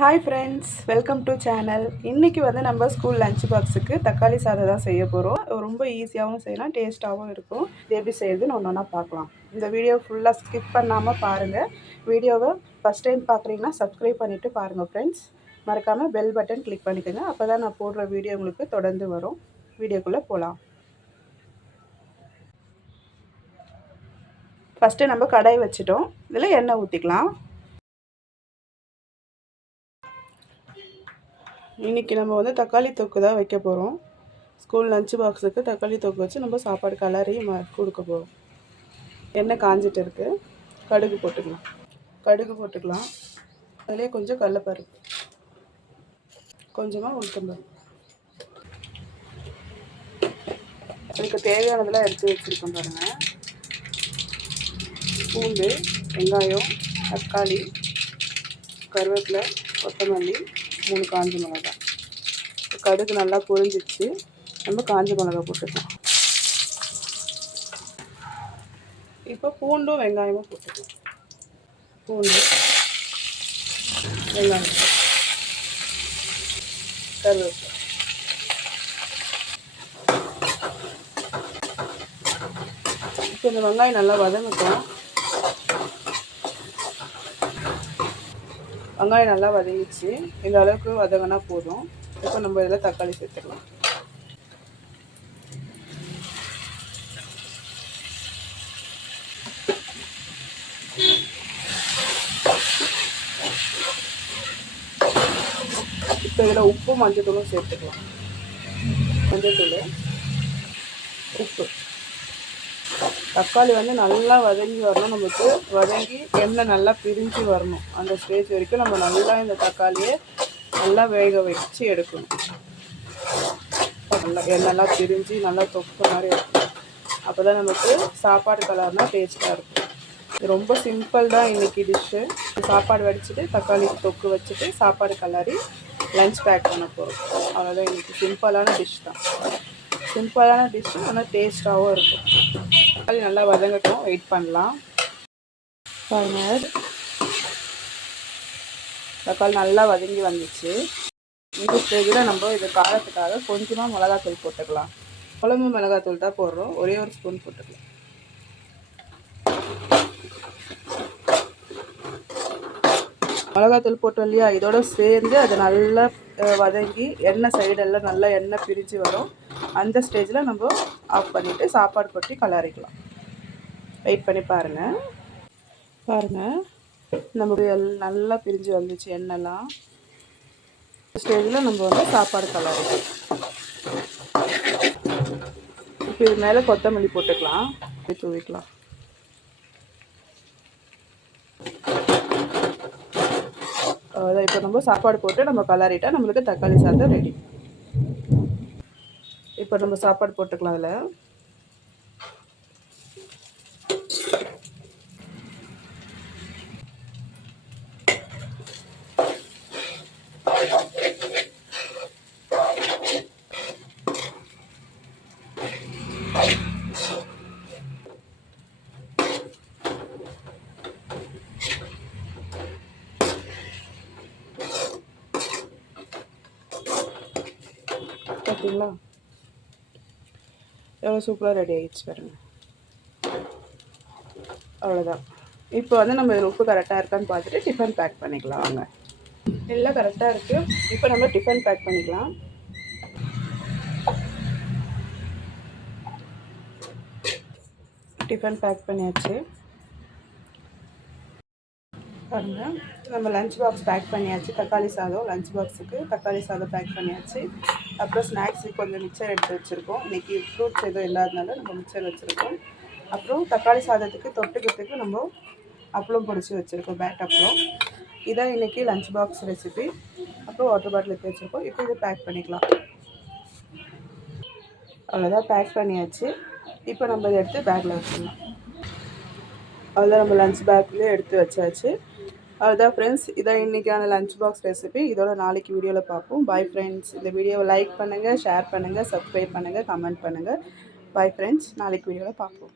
Hi friends, welcome to channel. இன்றைக்கி வந்து நம்ம ஸ்கூல் லஞ்ச் பாக்ஸுக்கு தக்காளி சாதம் தான் செய்ய போகிறோம். ரொம்ப ஈஸியாகவும் செய்யலாம், டேஸ்ட்டாகவும் இருக்கும். இது எப்படி செய்யுதுன்னு ஒன்றா பார்க்கலாம். இந்த வீடியோ ஃபுல்லாக ஸ்கிப் பண்ணாமல் பாருங்கள். வீடியோவை ஃபஸ்ட் டைம் பார்க்குறீங்கன்னா சப்ஸ்கிரைப் பண்ணிவிட்டு பாருங்கள் ஃப்ரெண்ட்ஸ். மறக்காமல் பெல் பட்டன் கிளிக் பண்ணிக்கோங்க. அப்போ தான் நான் போடுற வீடியோ உங்களுக்கு தொடர்ந்து வரும். வீடியோக்குள்ளே போகலாம். ஃபஸ்ட்டு நம்ம கடாய் வச்சுட்டோம். இதில் எண்ணெய் ஊற்றிக்கலாம். இன்றைக்கி நம்ம வந்து தக்காளி தொக்கு தான் வைக்க போகிறோம். ஸ்கூல் லஞ்ச் பாக்ஸுக்கு தக்காளி தொக்கு வச்சு நம்ம சாப்பாடு கலரி கொடுக்க போகிறோம். எண்ணெய் காஞ்சிட்டு இருக்குது. கடுகு போட்டுக்கலாம். அதிலே கொஞ்சம் கடலைப்பருப்பு, கொஞ்சமாக உளுத்தம்பருப்பு, அதுக்கு தேவையானதெல்லாம் எடுத்து வச்சுருக்கோம் பாருங்கள். பூண்டு, வெங்காயம், தக்காளி, கருவேப்பிலை, கொத்தமல்லி, 3 காஞ்ச மிளகாய். கடுகு நல்லா பொரிஞ்சிச்சு. நம்ம காஞ்ச மிளகாய் போட்டுக்கலாம். இப்போ பூண்டும் வெங்காயமும் போட்டுக்கலாம். பூண்டு, வெங்காயம், கருவேப்பிலை. இப்போ இந்த வெங்காயம் நல்லா வதங்கட்டும். வெங்காயம் நல்லா வதங்கிச்சு. இந்த அளவுக்கு வதங்கினா போதும். இப்போ நம்ம இதில் தக்காளி சேர்த்துக்கலாம். இப்போ இதில் உப்பு மஞ்சத்தூளும் சேர்த்துக்கலாம். மஞ்சத்தூள், உப்பு. தக்காளி வந்து நல்லா வதங்கி வரணும். நமக்கு வதங்கி எண்ணெய் நல்லா பிரிஞ்சு வரணும். அந்த ஸ்டேஜ் வரைக்கும் நம்ம நல்லா இந்த தக்காளியை நல்லா வேக வச்சு எடுக்கணும். நல்லா எண்ணெய்லாம் பிரிஞ்சு நல்லா தொக்கு மாதிரி இருக்கும். அப்போ தான் நமக்கு சாப்பாடு கலர்னா டேஸ்ட்டாக இருக்கும். இது ரொம்ப சிம்பிள் தான் இன்றைக்கி டிஷ்ஷு. சாப்பாடு வடிச்சிட்டு தக்காளி தொக்கு வச்சுட்டு சாப்பாடு கலரி லஞ்ச் பேக் பண்ண போகிறோம். அவ்வளோதான். இன்றைக்கி சிம்பிளான டிஷ் தான். சிம்பிளான டிஷ்ஷு, ஆனால் டேஸ்ட்டாகவும் இருக்கும். தக்காளி நல்லா வதங்கட்டும், வெயிட் பண்ணலாம். பாருங்கள், தக்காளி நல்லா வதங்கி வந்துச்சு. இந்த ஸ்டேஜில் நம்ம இது காரத்துக்காக கொஞ்சமாக மிளகாத்தூள் போட்டுக்கலாம். குழம்பு மிளகாத்தூள் தான் போடுறோம். ஒரே ஒரு ஸ்பூன் போட்டுக்கலாம். மிளகாத்தூள் போட்டோம் இல்லையா, இதோட சேர்ந்து அது நல்லா வதங்கி எண்ணெய் சைடெல்லாம் நல்லா எண்ணெய் பிரிஞ்சு வரும். அந்த ஸ்டேஜில் நம்ம ஆஃப் பண்ணிவிட்டு சாப்பாடு கொட்டி கலரிக்கலாம். வெயிட் பண்ணி பாருங்கள். நமக்கு நல்லா பிரிஞ்சு வந்துச்சு எண்ணெய்லாம். ஸ்டேஜில் நம்ம வந்து சாப்பாடு கலரிக்கலாம். இப்போ இது மேலே கொத்தமல்லி போட்டுக்கலாம், தூவிக்கலாம். அதான் இப்போ நம்ம சாப்பாடு போட்டு நம்ம கலரிட்டா நம்மளுக்கு தக்காளி சாதம் ரெடி. இப்போ நம்ம சாப்பாடு போட்டுக்கலாம். அதில் பார்த்தீங்களா, எவ்வளோ சூப்பராக ரெடி ஆகிடுச்சு பாருங்கள். அவ்வளோதான். இப்போ வந்து நம்ம இதில் உப்பு கரெக்டாக இருக்கான்னு பார்த்துட்டு டிஃபன் பேக் பண்ணிக்கலாம். வாங்க, எல்லாம் கரெக்டாக இருக்குது. இப்போ நம்ம டிஃபன் பேக் பண்ணிக்கலாம். டிஃபன் பேக் பண்ணியாச்சு. பாருங்கள், நம்ம லஞ்ச் பாக்ஸ் பேக் பண்ணியாச்சு. தக்காளி சாதம் லஞ்ச் பாக்ஸுக்கு தக்காளி சாதம் பேக் பண்ணியாச்சு. அப்புறம் ஸ்நாக்ஸுக்கு கொஞ்சம் மிக்சர் எடுத்து வச்சுருக்கோம். இன்றைக்கி ஃப்ரூட்ஸ் எதுவும் இல்லாதனால நம்ம மிக்சர் வச்சுருக்கோம். அப்புறம் தக்காளி சாதத்துக்கு தொட்டுக்கிறதுக்கு நம்ம அப்பளம் பொடிச்சு வச்சுருக்கோம், பேட் அப்பளம். இதான் இன்றைக்கி லஞ்ச் பாக்ஸ் ரெசிபி. அப்புறம் வாட்டர் பாட்டில் எடுத்து வச்சுருக்கோம். இப்போ இதை பேக் பண்ணிக்கலாம். அவ்வளோதான், பேக் பண்ணியாச்சு. இப்போ நம்ம இதை எடுத்து பேக்கில் வச்சுக்கலாம். அவ்வளோதான், நம்ம லஞ்ச் பேக்லேயே எடுத்து வச்சாச்சு. அவ்வளோதான் ஃப்ரெண்ட்ஸ், இதான் இன்றைக்கான லஞ்ச் பாக்ஸ் ரெசிபி. இதோட நாளைக்கு வீடியோவில் பார்ப்போம். Bye friends. இந்த வீடியோவை லைக் பண்ணுங்கள், ஷேர் பண்ணுங்கள், சப்ஸ்கிரைப் பண்ணுங்கள், கமெண்ட் பண்ணுங்கள். பாய் ஃப்ரெண்ட்ஸ், நாளைக்கு வீடியோவில் பார்ப்போம்.